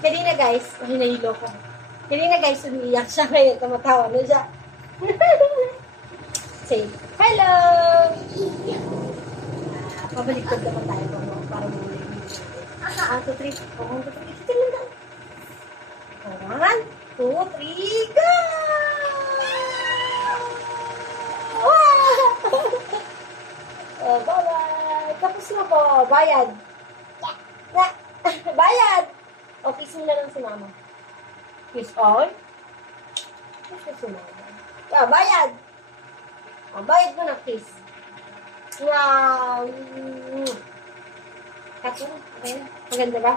Kanina guys, hinahilo ko. Kanina guys, umiiyak siya ngayon. Tumatawa na siya. Say, hello! Pabaliktad naman tayo para muli. 1, 2, 3. 1, 2, 3. Sige lang. 1, 2, 3, go! Oh, bye-bye. Tapos na po. Bayad. Bayad. O, kiss mo na lang si mama. Kiss all. Kiss mo si mama. Ah, bayad. O, bayad mo na, kiss. Wow. Tapos, okay na. Maganda ba?